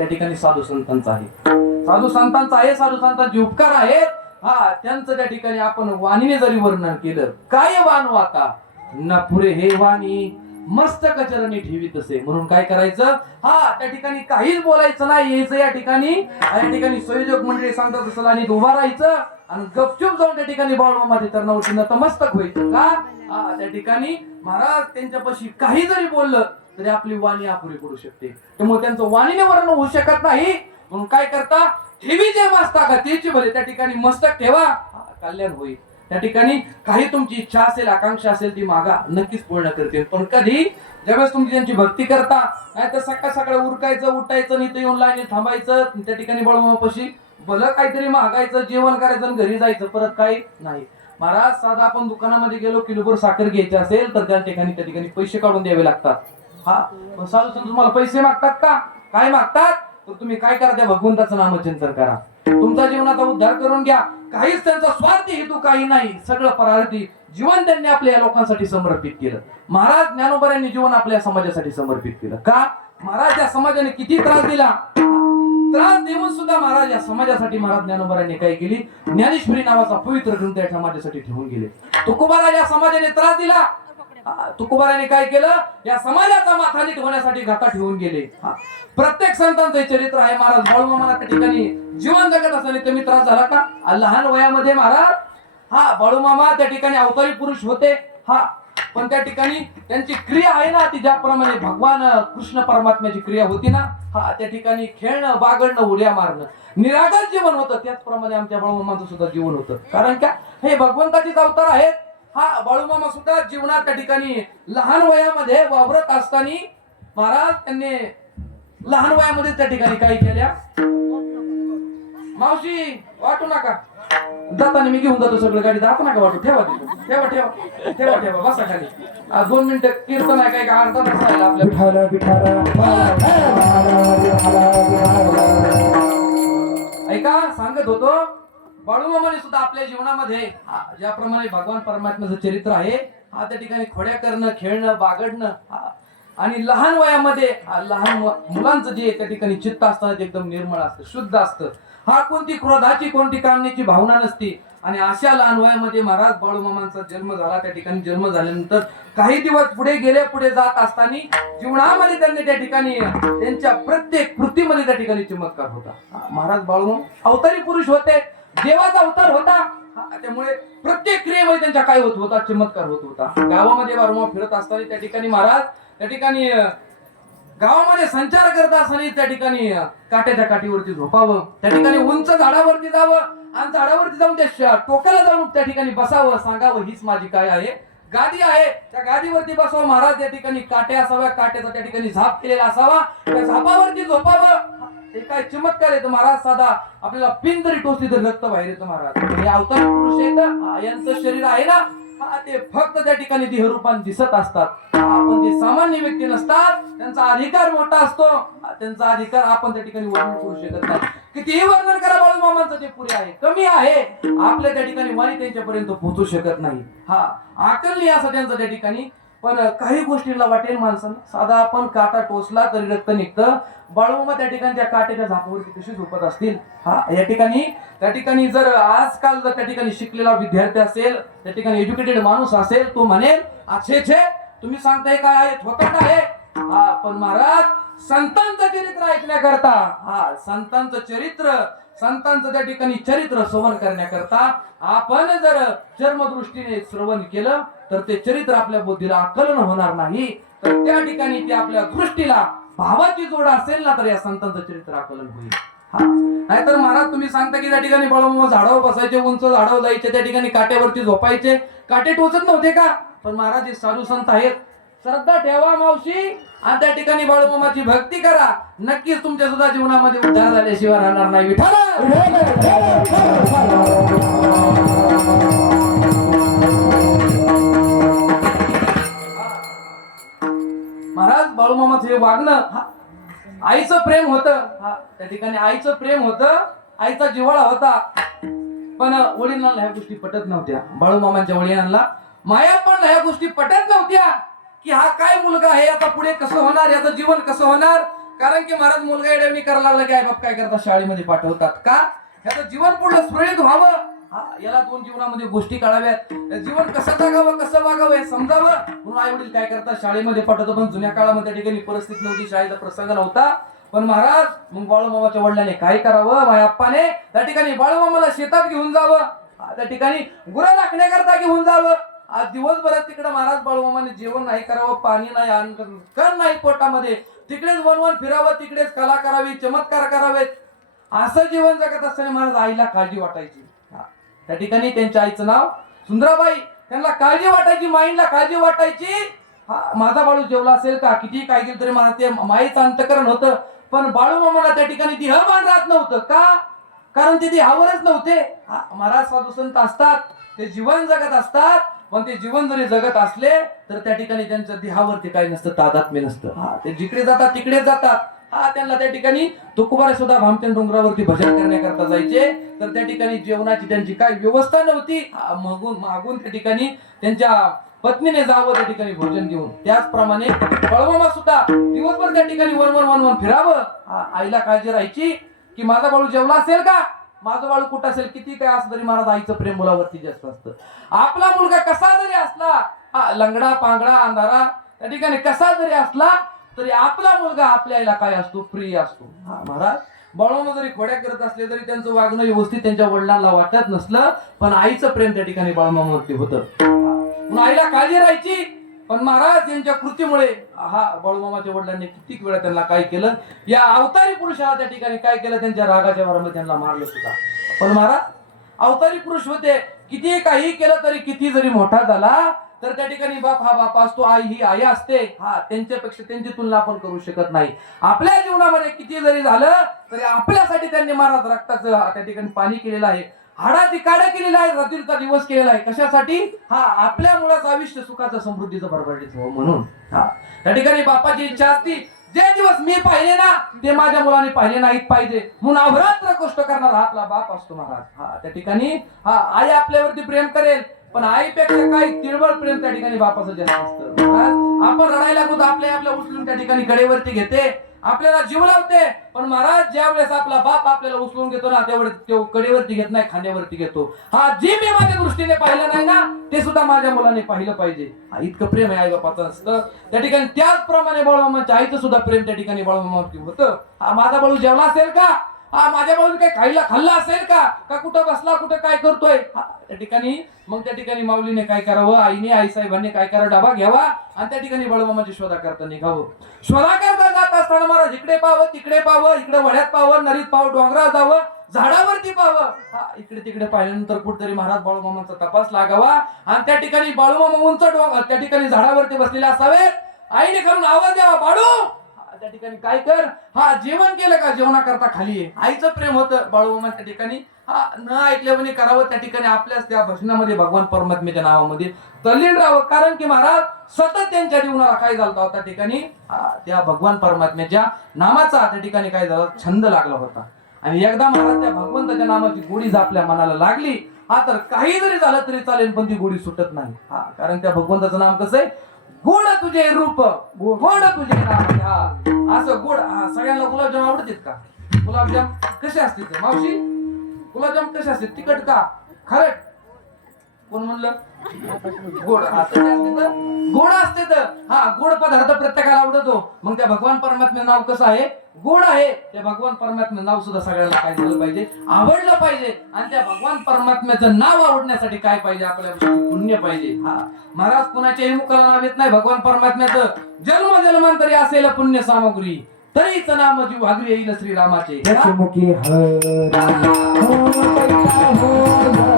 त्या ठिकाणी साधू संतांचा आहे. साधू संतांचा आहे साधू संतांचे उपकार आहेत हा त्यांचं त्या ठिकाणी आपण वाणीने जरी वर्णन केलं काय वाणू हो आता? न पुरे हे वाणी मस्तक चरणी ठेवीत असे. म्हणून काय करायचं? हा त्या ठिकाणी काहीच बोलायचं नाही यायचं या ठिकाणी. या ठिकाणी संयोजक मंडळी सांगतात तसं आणि उभा राहायचं. आणि गपचूप जाऊन त्या ठिकाणी बाळमामाच्या चरणावरती नतमस्तक व्हायचं. का? हा, त्या ठिकाणी महाराज त्यांच्यापाशी काही जरी बोललं तरी आपली वाणी अपुरी पडू शकते. त्यामुळे त्यांचं वाणीने वर्णन होऊ शकत नाही. म्हणून काय करता? ठेवी ठेवीचे का तेची भले. त्या ठिकाणी मस्तक ठेवा. कल्याण होईल. त्या ठिकाणी काही तुमची इच्छा असेल आकांक्षा असेल ती मागा. नक्कीच पूर्ण करतील. पण कधी? ज्यावेळेस तुम्ही त्यांची भक्ती करता नाही तर सकाळ सकाळ उरकायचं उठायचं नाही तर येऊन लाईन थांबायचं त्या ठिकाणी बळमापाशी भलं काहीतरी मागायचं जेवण करायचं आणि घरी जायचं परत काही नाही. महाराज साधा आपण दुकानामध्ये गेलो किलोभर साखर घ्यायची असेल तर त्या ठिकाणी त्या ठिकाणी पैसे काढून द्यावे लागतात. हा? पण साधू संत तुम्हाला पैसे मागतात का? काय मागतात? तर तुम्ही काय करा त्या भगवंताचं नामचिंतन करा. तुमचा जीवनाचा उद्धार करून घ्या. काहीच त्यांचा स्वार्थी हेतू काही नाही. सगळं परार्थी जीवन त्यांनी आपल्या या लोकांसाठी समर्पित केलं. महाराज ज्ञानोबर यांनी जीवन आपल्या समाजासाठी समर्पित केलं. का? महाराज या समाजाने किती त्रास दिला? त्रास देऊन सुद्धा महाराज या समाजासाठी महाराज ज्ञानोबरांनी काय केली? ज्ञानेश्वरी नावाचा पवित्र ग्रंथ या समाजासाठी ठेवून गेले. तुकोबाला या समाजाने त्रास दिला. तुकोबाराने काय केलं? या समाजाचा माथा नीट होण्यासाठी घाता ठेवून गेले. हा. प्रत्येक संतांचं चरित्र आहे महाराज बाळूमामाला त्या ठिकाणी जीवन जगत असताना कमी त्रास झाला का? लहान वयामध्ये महाराज. हा बाळूमामा त्या ठिकाणी अवतारी पुरुष होते. हा. पण त्या ठिकाणी त्यांची क्रिया आहे ना ती ज्याप्रमाणे भगवान कृष्ण परमात्म्याची क्रिया होती ना हा त्या ठिकाणी खेळणं बागडणं उड्या मारणं निरागस जीवन होतं. त्याचप्रमाणे आमच्या बाळूमामाचं सुद्धा जीवन होतं. कारण का? हे भगवंताचीच अवतार आहेत. हा बाळूमामा सुद्धा जीवनात त्या ठिकाणी लहान वयामध्ये वावरत असताना महाराज त्यांनी लहान वयामध्ये त्या ठिकाणी काय केल्या. मावशी वाटू नका. जाताना मी घेऊन जातो सगळं गाडी. दाखवू नका वाटू. ठेवा तिथं. ठेवा ठेवा. ठेवा ठेवा. बसा खाली. दोन मिनिटं कीर्तन आहे काय अर्धा तास राहिला आपल्या विठाला विठाला ऐका सांगत होतो बाळूमामाने सुद्धा आपल्या जीवनामध्ये ज्याप्रमाणे भगवान परमात्म्याचं चरित्र आहे हा त्या ठिकाणी खोड्या करणं खेळणं बागडणं आणि लहान वयामध्ये लहान मुलांचं जे त्या ठिकाणी चित्त असतं ते एकदम निर्मळ असतं शुद्ध असतं. हा कोणती क्रोधाची कोणती कामण्याची भावना नसती. आणि अशा लहान वयामध्ये महाराज बाळूमामांचा जन्म झाला त्या ठिकाणी जन्म झाल्यानंतर काही दिवस पुढे गेले पुढे जात असताना जीवनामध्ये त्यांनी त्या ठिकाणी त्यांच्या प्रत्येक कृतीमध्ये त्या ठिकाणी चमत्कार होता. महाराज बाळूमाम अवतारी पुरुष होते. देवाचा अवतार होता. त्यामुळे प्रत्येक क्रियेमध्ये त्यांच्या काय होत होता? चमत्कार होत होता. गावामध्ये वारंवार फिरत असताना त्या ठिकाणी महाराज त्या ठिकाणी गावामध्ये संचार करत असताना त्या ठिकाणी काट्याच्या काठीवरती झोपावं. त्या ठिकाणी उंच झाडावरती जावं आणि झाडावरती जाऊन त्या श- टोकाला जाऊन त्या ठिकाणी बसावं सांगावं हीच माझी काय आहे? गादी आहे. त्या गादीवरती बसावं. महाराज त्या ठिकाणी काटे असाव्या. काट्याचा त्या ठिकाणी झाप केलेला असावा. त्या झापावरती झोपावं. हे काय चमत्कार येतो महाराज साधा आपल्याला पिन जरी टोचली तर रक्त बाहेर येतो महाराज. हे अवतार पुरुष आहेत यांचं शरीर आहे ना हा, ते फक्त त्या ठिकाणी देहरूपान दिसत असतात. आपण ते सामान्य व्यक्ती नसतात त्यांचा अधिकार मोठा असतो त्यांचा अधिकार आपण त्या ठिकाणी वर्णन करू शकत नाही. कितीही वर्णन करा बाळूमामांचं ते पुरे आहे. कमी आहे आपल्या त्या ठिकाणी वाणी त्यांच्यापर्यंत पोहोचू शकत नाही. हा आकलनी असं त्यांचा त्या ठिकाणी पण काही गोष्टींना वाटेल माणसांना. साधा आपण काटा टोचला तरी रक्त निघतं. बाळूमामा त्या ठिकाणी त्या काट्याच्या झापावरती कशी झोपत असतील? हा या ठिकाणी त्या ठिकाणी जर आजकाल जर त्या ठिकाणी शिकलेला विद्यार्थी असेल त्या ठिकाणी एज्युकेटेड माणूस असेल तो म्हणेल अच्छे छे तुम्ही सांगताय काय? आहे थोतट आहे. हा पण महाराज संतांचं चरित्र ऐकण्याकरता हा संतांचं चरित्र संतांचं त्या ठिकाणी चरित्र श्रवण करण्याकरता आपण जर चर्मदृष्टीने श्रवण केलं तर ते चरित्र आपल्या बुद्धीला आकलन होणार नाही. तर त्या ठिकाणी ते आपल्या दृष्टीला भावाची जोड असेल ना तर या संतांचं चरित्र आकलन होईल. नाहीतर महाराज तुम्ही सांगता की त्या ठिकाणी बळम झाडावर बसायचे उंच झाडावर जायचे त्या ठिकाणी काट्यावरती झोपायचे. काटे टोचत नव्हते का? पण महाराज हे साधू संत आहेत. श्रद्धा ठेवा मावशी. आणि त्या ठिकाणी बाळूमामाची भक्ती करा. नक्कीच तुमच्या सुद्धा जीवनामध्ये उद्धार झाल्याशिवाय राहणार नाही. विठाला महाराज बाळूमामाचं हे वागणं हा आईचं प्रेम होत. हा त्या ठिकाणी आईचं प्रेम होत. आईचा जिव्हाळा होता. पण वडिलांना ह्या गोष्टी पटत नव्हत्या. बाळूमामांच्या वडिलांना माया पण ह्या गोष्टी पटत नव्हत्या. की हा काय मुलगा आहे? आता पुढे कसं होणार? याचं जीवन कसं होणार? कारण की महाराज मुलगा एडवणी करायला लागला की आई बाप काय करतात? शाळेमध्ये पाठवतात का? याचं जीवन पुढलं सुरळीत व्हावं. याला दोन जीवनामध्ये गोष्टी काढाव्यात. जीवन कसं जगावं कसं वागावं हे समजावं. म्हणून आई वडील काय करतात? शाळेमध्ये पाठवतो पण जुन्या काळामध्ये त्या ठिकाणी परिस्थिती नव्हती. शाळेचा प्रसंग नव्हता. पण महाराज मग बाळूमामाच्या वडिलांनी काय करावं? माझ्या अप्पाने त्या ठिकाणी बाळूमामाला शेतात घेऊन जावं. त्या ठिकाणी गुरं राखण्याकरता घेऊन जावं. आज दिवसभरात तिकडे महाराज बाळूमामाने जेवण नाही करावं पाणी नाही अन्न कण नाही पोटामध्ये. तिकडेच वन वन फिरावं तिकडेच कला करावी चमत्कार करावेत असं जीवन जगत असताना महाराज आईला काळजी वाटायची. त्या ठिकाणी त्यांच्या आईचं नाव सुंदराबाई. त्यांना काळजी वाटायची माईंडला काळजी वाटायची. हा माझा बाळू जेवला असेल का? किती काय केलं तरी मला ते माईचं अंतकरण होतं. पण बाळू मामाला त्या ठिकाणी देहभान राहत नव्हतं. का? कारण ते देहावरच नव्हते. महाराज साधू संत असतात. ते जीवन जगत असतात. पण ते जीवन जरी जगत असले तर त्या ठिकाणी त्यांच्या देहावरती काही नसतं तादात्म्य नसतं. हा ते जिकडे जातात तिकडे जातात. हा त्यांना त्या ठिकाणी तुकोबारे सुद्धा भामटेन डोंगरावरती भजन करण्याकरता जायचे. तर त्या ठिकाणी जेवणाची त्यांची काय व्यवस्था नव्हती. मागून मागून त्या ठिकाणी त्यांच्या पत्नीने जावं त्या ठिकाणी भोजन घेऊन. त्याचप्रमाणे बळमामा सुद्धा दिवसभर त्या ठिकाणी वन वन वन वन फिरावं. आईला काळजी राहायची की माझा बाळू जेवला असेल का? माझं बाळू कुठं असेल किती काय असलं तरी महाराज आईचं प्रेम मुलावरती जास्त असतं. आपला मुलगा कसा जरी असला हा लंगडा पांगडा अंधारा त्या ठिकाणी कसा जरी असला तरी आपला मुलगा आपल्या आईला काय असतो? प्रिय असतो. हा महाराज बाळूमा जरी खोड्या करत असले तरी त्यांचं वागणं व्यवस्थित त्यांच्या वडिलांना वाटत नसलं पण आईचं प्रेम त्या ठिकाणी बाळमावरती होतं. आईला काळजी राहायची. पण महाराज यांच्या कृतीमुळे हा बाळूमामाच्या वडिलांनी कित्येक वेळा त्यांना काय केलं? या अवतारी पुरुषाला त्या ठिकाणी काय केलं? त्यांच्या रागाच्या भरामध्ये त्यांना मारलं सुद्धा. पण महाराज अवतारी पुरुष होते. किती काही केलं तरी किती जरी मोठा झाला तर त्या ठिकाणी बाप हा बाप असतो आई ही आई असते. हा त्यांच्यापेक्षा त्यांची तुलना आपण करू शकत नाही. आपल्या जीवनामध्ये किती जरी झालं तरी आपल्यासाठी त्यांनी महाराज रक्ताचं त्या ठिकाणी पाणी केलेलं आहे. हाडाची तिकाडा केलेला आहे रात्रीचा दिवस केलेला आहे. कशासाठी? हा आपल्या मुळात आयुष्य सुखाचा समृद्धीचं भरभराटीचं हो, म्हणून. हा. त्या ठिकाणी बापाची इच्छा असती जे दिवस मी पाहिले ना ते माझ्या मुलाने पाहिले नाहीत पाहिजे. म्हणून अभरात्र कष्ट करणारा आपला बाप असतो महाराज. हा त्या ठिकाणी हा आई आपल्यावरती प्रेम करेल पण आईपेक्षा काही तिळबळ प्रेम त्या ठिकाणी बापाचं जास्त असतं. आपण रडायला आपल्या आपल्या उचलून त्या ठिकाणी कडेवरती घेते. आपल्याला जीव लावते. पण महाराज ज्या वेळेस आपला बाप आपल्याला उचलून घेतो ना त्यावेळेस तो कडेवरती घेत नाही खांद्यावरती घेतो. हा जे मी माझ्या दृष्टीने पाहिलं नाही ना ते सुद्धा माझ्या मुलाने पाहिलं पाहिजे. इतकं प्रेम आहे आई बापाचं असतं. त्या ठिकाणी त्याचप्रमाणे बाळूमामाच्या आईचं सुद्धा प्रेम त्या ठिकाणी बाळूमामावरती होतं. हा माझा बाळू जेवला असेल का? हा माझ्या काही खायला खाल्ला असेल का? का कुठं बसला कुठं काय करतोय? त्या ठिकाणी मग त्या ठिकाणी माऊलीने काय करावं? आईने आई साहेबांनी काय करावं? डबा घ्यावा आणि त्या ठिकाणी बाळूमामाची शोधा करता निघावं. शोधा करता जात असताना महाराज इकडे पाहावं तिकडे पाहावं इकडे वड्यात पाहावं नरीत पाहावं डोंगरात जावं झाडावरती पाहावं हा इकडे तिकडे पाहिल्यानंतर कुठतरी महाराज बाळूमामांचा तपास लागावा आणि त्या ठिकाणी बाळूमामा उंच डोंगर त्या ठिकाणी झाडावरती बसलेले असावेत. आईने करून आवाज द्यावा बाळू! त्या ठिकाणी काय कर? हा जेवण केलं का? जेवणा करता खाली ये. आईचं प्रेम होतं बाळूमामा त्या ठिकाणी. हा न ऐकल्याने करावं त्या ठिकाणी आपल्याच त्या भजनामध्ये भगवान परमात्म्याच्या नावामध्ये तल्लीन राहावं. कारण की महाराज सतत त्यांच्या जीवनाला काय झालं होता त्या ठिकाणी? त्या भगवान परमात्म्याच्या नामाचा त्या ठिकाणी काय झालं? छंद लागला होता. आणि एकदा महाराज त्या भगवंताच्या नामाची गोडी आपल्या मनाला लागली. हा तर काही जरी झालं तरी चालेल पण ती गोडी सुटत नाही. हा कारण त्या भगवंताचं नाम कसं आहे? गोड तुझे रूप गोड तुझे नाम हा. असं गोड सगळ्यांना गुलाबजाम आवडतात का? गुलाबजाम कसे असतील ते? मावशी गुलाबजाम कसे असते तिखट का? खारट कोण म्हणलं? गोड. हा, गोड असते तर. हा गोड पदार्थ प्रत्येकाला आवडतो. मग त्या भगवान परमात्म्या नाव कसं आहे? गोड आहे ते भगवान परमात्म्या नाव सुद्धा सगळ्यांना काय झालं पाहिजे? आवडलं पाहिजे. आणि त्या भगवान परमात्म्याचं नाव आवडण्यासाठी काय पाहिजे? आपल्या पुण्य पाहिजे. हा. महाराज कुणाच्याही मुखाला नाव येत नाही भगवान परमात्म्याचं जन्म जन्मांतरी असेल पुण्य सामग्री. तरीच नाम जीव भागरी येईल श्रीरामाचे. मुखी हो